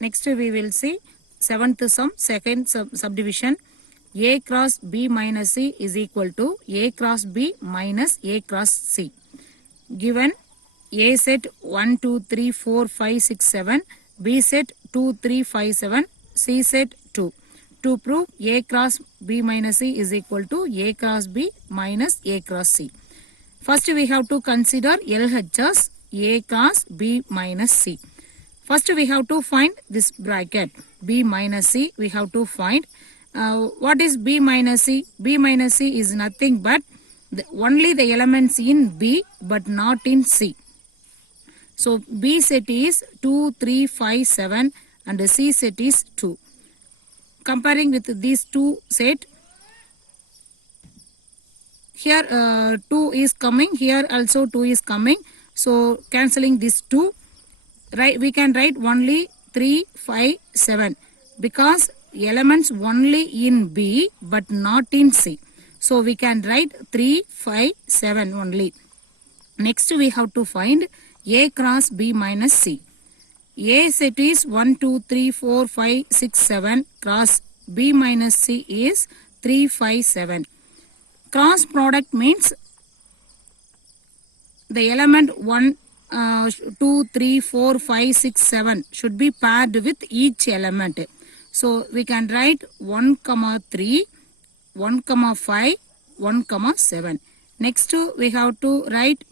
Next we will see seventh sum, second subdivision. A cross B minus C is equal to A cross B minus A cross C. Given A set 1, 2, 3, 4, 5, 6, 7, B set 2, 3, 5, 7, C set 2. To prove A cross B minus C is equal to A cross B minus A cross C. First we have to consider LHS A cross B minus C. First we have to find this bracket B minus C. We have to find what is B minus C? B minus C is nothing but only the elements in B but not in C. So B set is 2, 3, 5, 7 and C set is 2. Comparing with these two set, here 2 is coming, here also 2 is coming. So cancelling this 2, we can write only 3, 5, 7 because elements only in B but not in C. So we can write 3, 5, 7 only. Next we have to find A cross B minus C. A set is 1, 2, 3, 4, 5, 6, 7 cross B minus C is 3, 5, 7. Cross product means the element 1, 2, 3, 4, 5, 6, 7 should be paired with each element. So we can write 1, 3, 1, 5, 1, 7. Next we have to write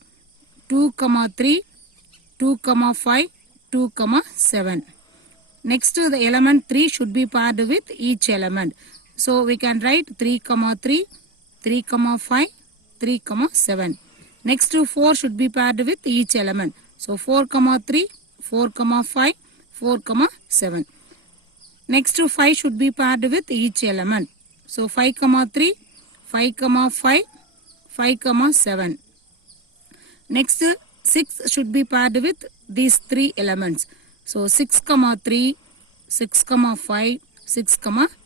2, 3, 2, 5, 2, 7. Next the element 3 should be paired with each element. So we can write 3, 3, 3, 5, 3, 7. Next 4 should be paired with each element. So 4, 3, 4, 5, 4, 7. Next 5 should be paired with each element. So 5, 3, 5, 5, 5, 7. Next 6 should be paired with these 3 elements. So 6, 3, 6, 5, 6,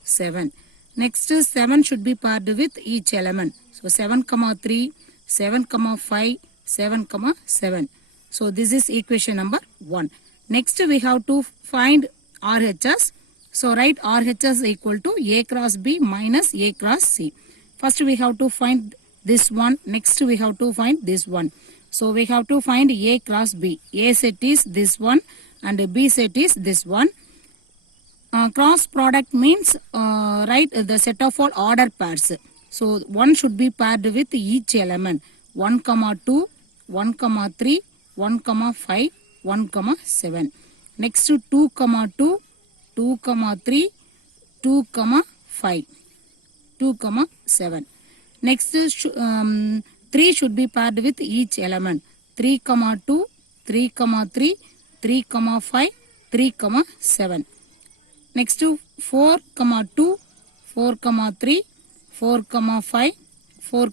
7. Next 7 should be paired with each element. So 7, 3, 7, 5, 7, 7. So this is equation number 1. Next we have to find RHS. So write RHS equal to A cross B minus A cross C. First we have to find this one. Next we have to find this one. So we have to find A cross B. A set is this one and B set is this one. Cross product means write the set of all order pairs. So 1 should be paired with each element. 1, 2, 1, 3, 1, 5, 1, 7. Next 2, 2, 2, 3, 2, 5, 2, 7. Next 3 should be paired with each element. 3, 2, 3, 3, 3, 5, 3, 7. Next 4, 2, 4, 3, 4, 5, 4,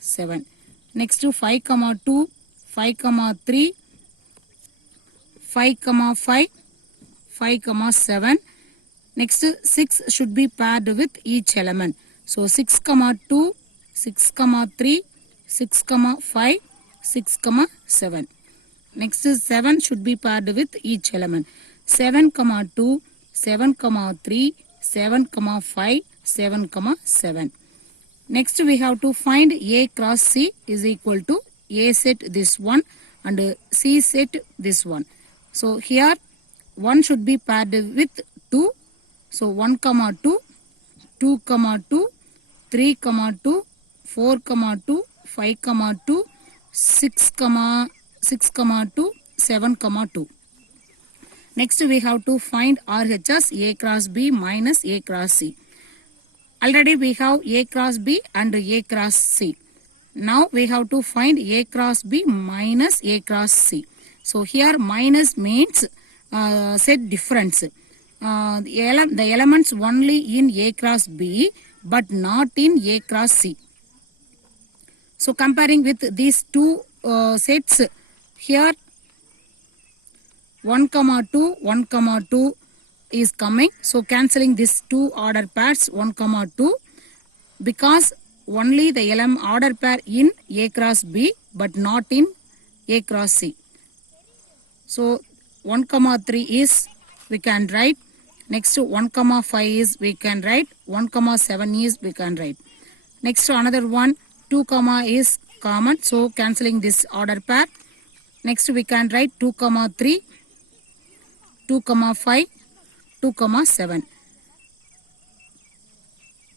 7. Next 5, 2, 5, 3, 5, 5, 5, 7. Next 6 should be paired with each element. So 6, 2, 6, 3, 6, 5, 6, 7. Next 7 should be paired with each element. 7, 2, 7, 3, 7, 5, 7, 7. Next we have to find A cross C is equal to A set this one and C set this one. So here 1 should be paired with 2. So 1, 2, 2, 2, 3, 2, 4, 2, 5, 2, 6, 6, 2, 7, 2. Next we have to find RHS A cross B minus A cross C. Already we have A cross B and A cross C. Now we have to find A cross B minus A cross C. So here minus means set difference. The elements only in A cross B but not in A cross C. So comparing with these two sets, here 1, 2, 1, 2 is coming. So cancelling these two order pairs 1, 2 because only the order pair in A cross B but not in A cross C. So 1, 3 is we can write. Next 1 comma 5 is we can write. 1 comma 7 is we can write. Next another one 2 comma is common, so cancelling this order pair. Next we can write 2 comma 3, 2 comma 5, 2 comma 7.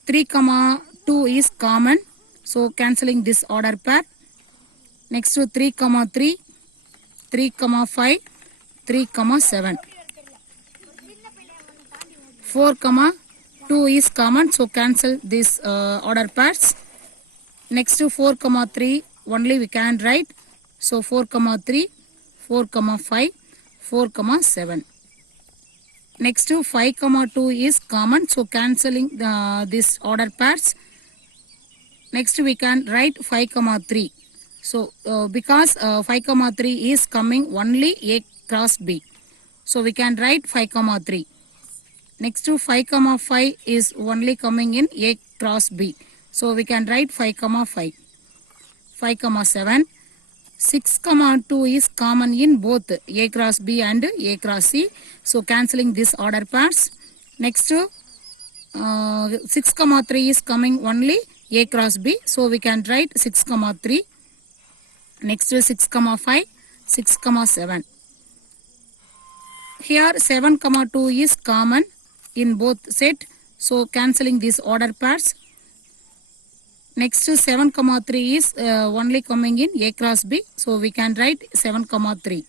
3 comma 2 is common, so cancelling this order pair. Next to 3 comma 3, 3 comma 5, 3 comma 7. 4 comma 2 is common, so cancel this order pairs. Next to 4 comma 3 only we can write, so 4 comma 3, 4 comma 5, 4 comma 7. Next to 5 comma 2 is common, so cancelling this order pairs. Next we can write 5 comma 3. So because 5 comma 3 is coming only A cross B, so we can write 5 comma 3. Next to 5 comma 5 is only coming in A cross B, so we can write 5 comma 5. 5 comma 7. 6 comma 2 is common in both A cross B and A cross C, so cancelling this order pairs. Next 6 comma 3 is coming only A cross B, so we can write 6 comma 3. Next 6 comma 5, 6 comma 7. Here 7 comma 2 is common in both set, so cancelling these order pairs. Next 7 comma 3 is only coming in A cross B, so we can write 7 comma 3,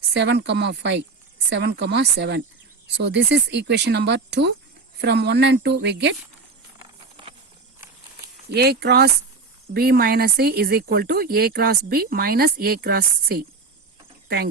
7 comma 5, 7 comma 7. So this is equation number 2. From 1 and 2 we get A cross B minus C is equal to A cross B minus A cross C. Thank you.